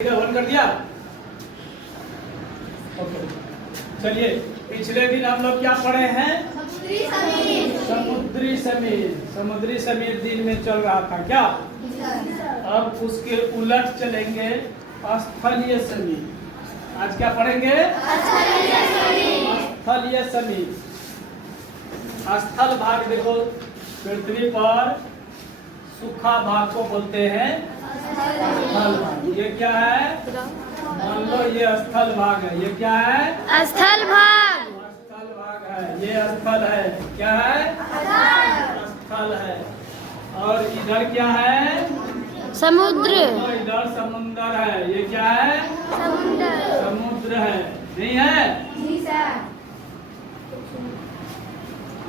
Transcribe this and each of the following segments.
हल कर दिया। ओके, चलिए पिछले दिन हम लोग क्या पढ़े हैं? समुद्री समीर। समुद्री समीर दिन में चल रहा था क्या? अब उसके उलट चलेंगे स्थलीय समीर। आज क्या पढ़ेंगे? स्थलीय समीर। स्थल भाग देखो, पृथ्वी पर सूखा भाग को बोलते हैं स्थल भाग। ये क्या है? मान लो ये स्थल भाग है। ये क्या है? स्थल भाग। स्थल भाग है। ये स्थल है। क्या है? स्थल है। और इधर क्या है? समुद्र। और इधर समुद्र है। ये क्या है? समुद्र। समुद्र है। नहीं है?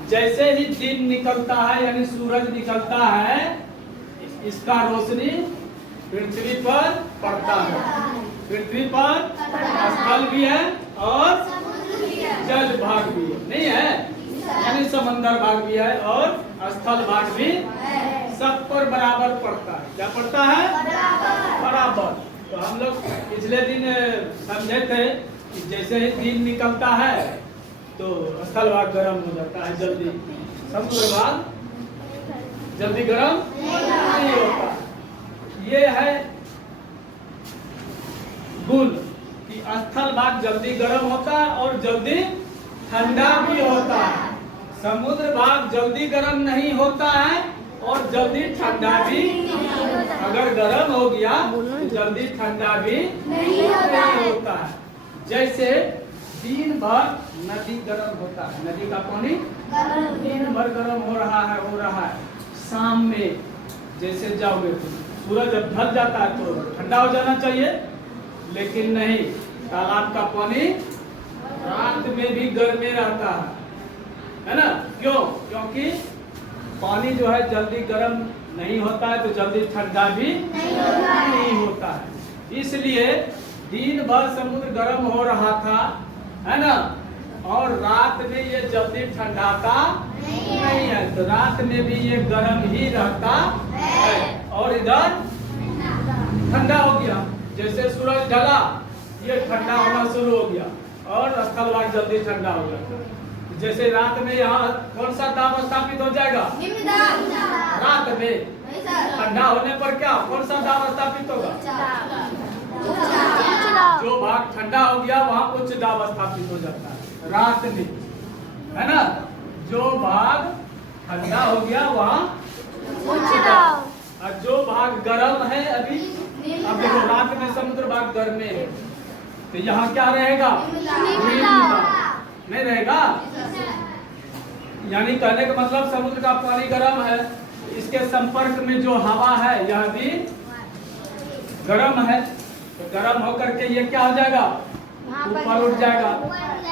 जैसे ही दिन निकलता है यानी सूरज निकलता है, इसका रोशनी पृथ्वी पर पड़ता है। पृथ्वी पर स्थल भी है और जल भाग भी है। नहीं है? यानी समंदर भाग भी है और स्थल भाग भी सब पर बराबर पड़ता है। क्या पड़ता है? बराबर। तो हम लोग पिछले दिन समझे थे कि जैसे ही दिन निकलता है तो स्थल भाग गर्म हो जाता है जल्दी, समुद्र भाग जल्दी गर्म नहीं होता। ये है गुण कि स्थल भाग जल्दी गर्म होता है और जल्दी ठंडा भी होता है। समुद्र भाग जल्दी गर्म नहीं होता है और जल्दी ठंडा भी। अगर गर्म हो गया तो जल्दी ठंडा भी नहीं होता है। जैसे दिन भर नदी गर्म होता है, नदी का पानी दिन भर गर्म हो रहा है। शाम में जैसे जाओगे सूरज जब ढल जाता है तो ठंडा हो जाना चाहिए, लेकिन नहीं, तालाब का पानी रात में भी गर्मे रहता है ना? क्यों? क्योंकि पानी जो है जल्दी गर्म नहीं होता है तो जल्दी ठंडा भी नहीं होता है। इसलिए दिन भर समुद्र गर्म हो रहा था, है ना? और रात में ये जल्दी ठंडाता नहीं है, तो रात में भी ये गर्म ही रहता है और इधर ठंडा हो गया। जैसे सूरज ढला ये ठंडा होना शुरू हो गया और स्थल भाग जल्दी ठंडा हो गया। जैसे रात में यहाँ कौन सा दाब स्थापित हो जाएगा? रात में ठंडा होने पर क्या कौन सा दाब स्थापित होगा? जो भाग ठंडा हो गया वहाँ उच्च दाब स्थापित हो जाता है रात में, है ना? जो भाग ठंडा हो गया वहाँ उच्च दाब। और जो भाग गर्म है अभी, अब देखो रात में समुद्र भाग गर्म है तो यहाँ क्या रहेगा? निम्न दाब नहीं रहेगा। यानी कहने का मतलब समुद्र का पानी गर्म है, इसके संपर्क में जो हवा है यह भी गर्म है, तो गर्म होकर के ये क्या हो जाएगा? ऊपर उठ जाएगा।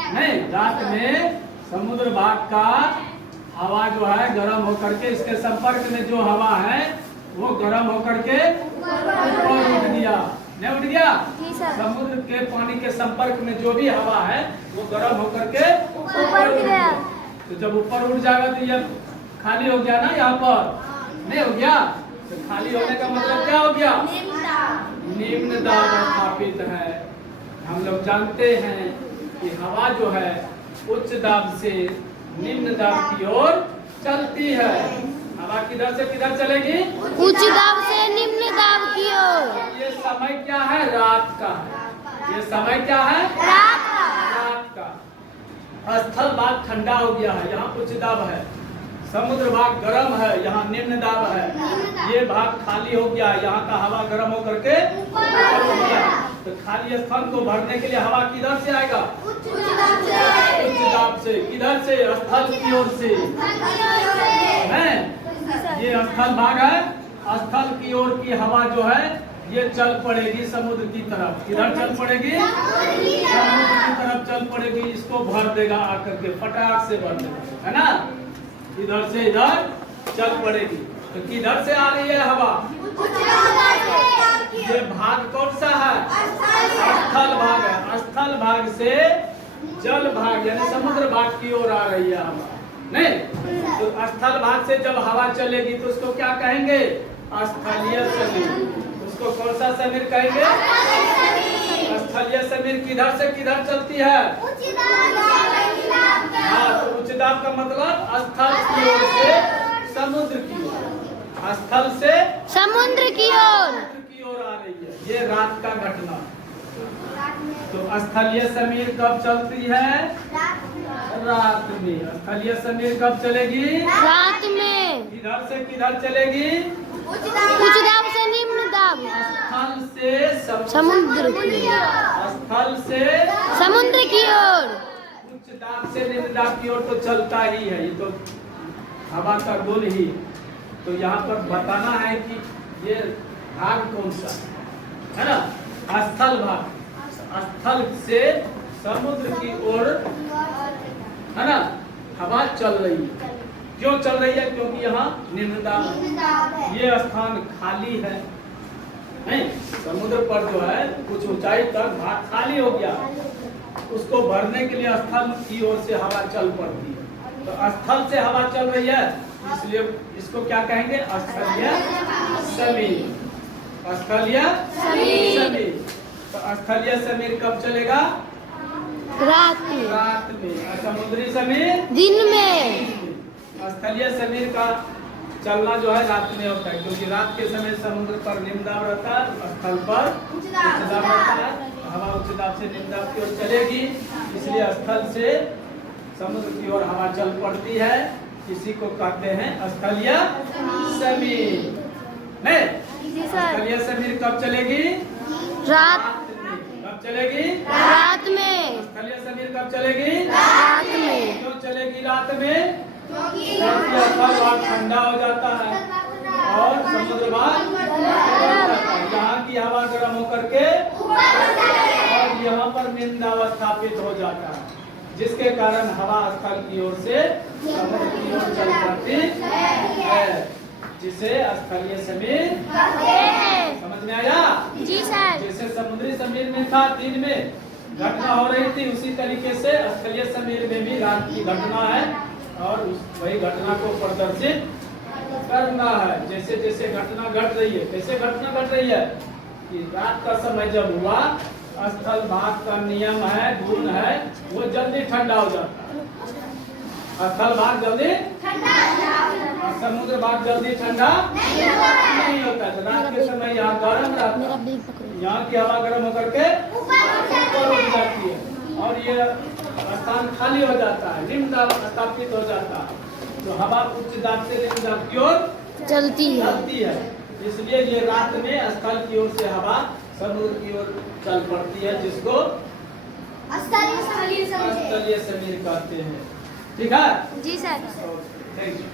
नहीं, रात में समुद्र भाग का हवा जो है गर्म होकर के इसके संपर्क में जो हवा है वो गर्म होकर के ऊपर उठ गया। नहीं उठ गया? समुद्र के पानी के संपर्क में जो भी हवा है वो गर्म होकर के ऊपर उठ गया। तो जब ऊपर उठ जाएगा तो ये खाली हो गया ना, यहाँ पर नहीं हो गया। तो खाली होने का मतलब क्या हो गया? निम्न दाब स्थापित है। हम लोग जानते हैं कि हवा जो है उच्च दाब से निम्न दाब की ओर चलती है। हवा किधर से किधर चलेगी? उच्च दाब से निम्न दाब की ओर। ये समय क्या है? रात का है। ये समय क्या है? रात का। स्थल भाग ठंडा हो गया है, यहाँ उच्च दाब है। समुद्र भाग गर्म है, यहाँ निम्न दाब है। ये भाग खाली हो गया, यहाँ का हवा गर्म होकर के ऊपर हो गया। तो खाली स्थान को भरने के लिए हवा किधर से आएगा? उच्च दाब से। किधर से? स्थल की ओर से है। ये स्थल भाग है, स्थल की ओर की हवा जो है ये चल पड़ेगी समुद्र की तरफ। किधर चल पड़ेगी? समुद्र की तरफ चल पड़ेगी। इसको भर देगा आकर के, फटाक से भर देगा, है ना? इधर से इधर चल पड़ेगी। तो किधर से आ रही है हवा? ये भाग कौन सा है? स्थल भाग है। स्थल भाग से जल भाग यानी समुद्र भाग की ओर आ रही है हवा। नहीं, तो स्थल भाग से जब हवा चलेगी तो उसको क्या कहेंगे? स्थलीय समीर। तो उसको कौन सा समीर कहेंगे? स्थलीय समीर किधर से किधर चलती है? हाँ, तो उच्च दाब का मतलब स्थल की ओर से समुद्र की ओर, स्थल से समुद्र की ओर आ रही है। ये रात का घटना। तो स्थलीय समीर कब चलती है? रात में। स्थलीय समीर कब चलेगी? रात में। किधर से किधर चलेगी? उच्च दाब से निम्न दाब। स्थल से समुद्र की स्थल से समुद्र की ओर। उच्च दाब से निम्न दाब की ओर तो चलता ही है, ये तो हवा का गुण ही। तो यहाँ पर बताना है कि ये भाग कौन सा है ना? स्थल भाग। स्थल से समुद्र की ओर है ना हवा चल रही है। क्यों चल रही है? क्योंकि यहाँ निम्न दाब है। ये स्थान खाली है नहीं, समुद्र पर जो है कुछ ऊंचाई तक भाग खाली हो गया, उसको भरने के लिए स्थल की ओर से हवा चल पड़ती है। तो स्थल से हवा चल रही है, इसलिए इसको क्या कहेंगे? स्थलीय समीर। स्थलीय समीर। तो स्थलीय समीर कब चलेगा? रात में। रात में। समुद्री समीर दिन में। स्थलीय समीर का चलना जो है रात में होता है, क्योंकि रात के समय समुद्र पर निम्न दाब रहता है, स्थल पर उच्च दाब रहता है। हवा उच्च दाब से निम्न दाब की ओर चलेगी, इसलिए स्थल से समुद्र की ओर हवा चल पड़ती है। इसी को कहते हैं स्थलीय समीर। नहीं, स्थलीय समीर कब चलेगी? रात में। कब चलेगी? रात में। स्थलीय समीर कब चलेगी? रात में। क्यों चलेगी रात में? क्योंकि स्थल भाग ठंडा हो जाता है और समुद्र भाग यहाँ की हवा गर्म होकर के और यहाँ पर निम्न दाब स्थापित हो जाता है, जिसके कारण हवा स्थल की ओर से समुद्र की ओर चल पड़ती है, जिसे स्थलीय समीर। समझ में आया? जी सर। जैसे समुद्री समीर में था दिन में घटना हो रही थी, उसी तरीके से स्थलीय समीर में भी रात की घटना है और वही घटना को प्रदर्शित करना है। जैसे जैसे घटना घट रही है, कैसे घटना घट रही है कि रात का समय जब हुआ, स्थल भाग का नियम है, गुण है, वो जल्दी ठंडा हो जाता है। स्थल भाग जल्दी समुद्र भाग जल्दी ठंडा नहीं होता। तो रात के समय यहाँ गर्म रहता है, यहाँ की हवा गर्म होकर के ऊपर उठ जाती है और ये स्थान खाली हो जाता है, निम्न दाब स्थापित हो जाता है। तो हवा उच्च दाब से निम्न दाब की ओर चलती है। इसलिए ये रात में स्थल की ओर से हवा समुद्र की ओर चल पड़ती है, जिसको स्थलीय समीर कहते हैं। ठीक है जी सर। Thank you.